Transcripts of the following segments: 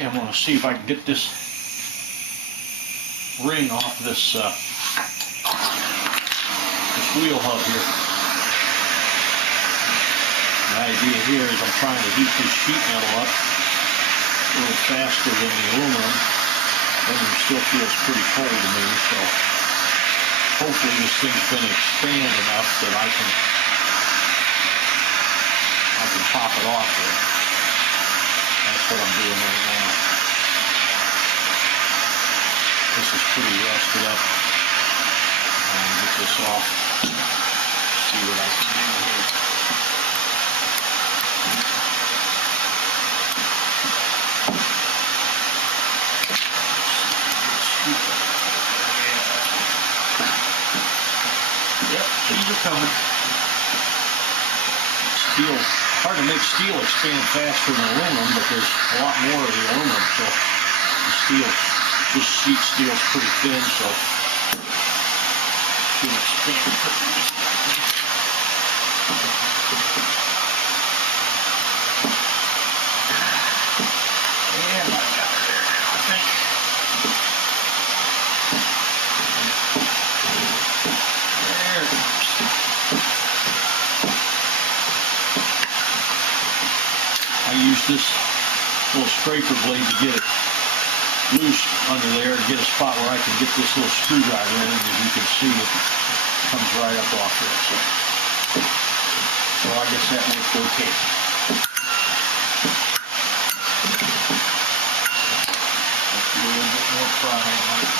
Okay, I'm going to see if I can get this ring off this wheel hub here. The idea here is I'm trying to heat this sheet metal up a little faster than the aluminum. Aluminum still feels pretty cold to me, so hopefully this thing's going to expand enough that I can pop it off there. That's what I'm doing right now. This is pretty rusted up. I'll get this off. See what I can do here. Yep, these are coming. Steel, hard to make steel expand faster than aluminum, but there's a lot more of the aluminum, so the steel, this sheet steel is pretty thin, so it should expand pretty easily, I think. And I got her there now, I think. There it goes. I use this little scraper blade to get it loose under there and get a spot where I can get this little screwdriver in, and as you can see it comes right up off there. So I guess that worked okay. Let's do a little bit more prying on it.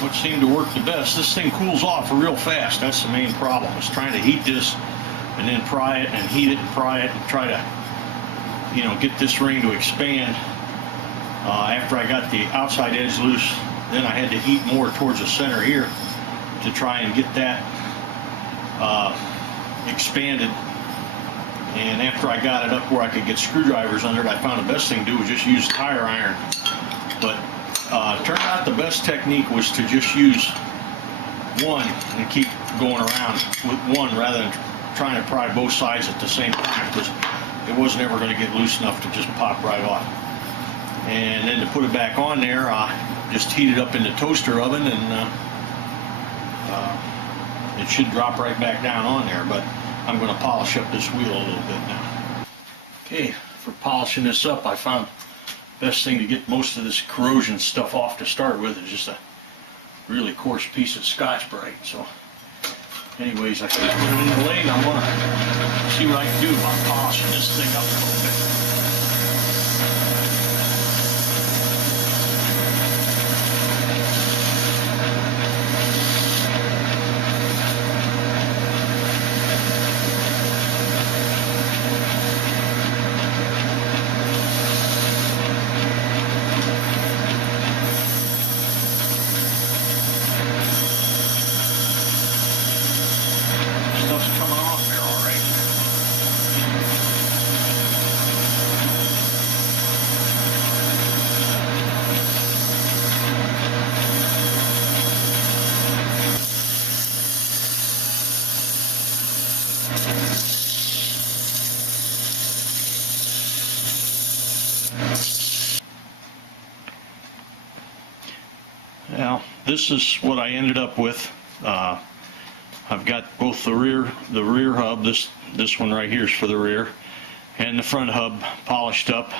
What seemed to work the best. This thing cools off real fast. That's the main problem. Is trying to heat this and then pry it and heat it and pry it and try to, you know, get this ring to expand. After I got the outside edge loose, then I had to heat more towards the center here to try and get that expanded. And after I got it up where I could get screwdrivers under it, I found the best thing to do was just use tire iron. But turned out the best technique was to just use one and keep going around with one rather than trying to pry both sides at the same time, because it wasn't ever going to get loose enough to just pop right off. And then to put it back on there, just heat it up in the toaster oven, and it should drop right back down on there. But I'm going to polish up this wheel a little bit now. Okay, for polishing this up, I found best thing to get most of this corrosion stuff off to start with is just a really coarse piece of Scotch-Brite. So anyways, I put it in the lathe. I want to see what I can do about polishing this thing up a little bit. Now, this is what I ended up with. I've got both the rear hub, this one right here is for the rear, and the front hub polished up.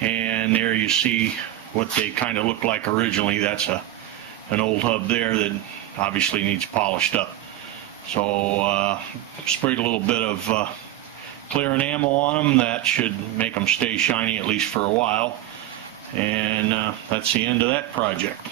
And there you see what they kind of looked like originally. That's an old hub there that obviously needs polished up. So sprayed a little bit of clear enamel on them. That should make them stay shiny at least for a while. And that's the end of that project.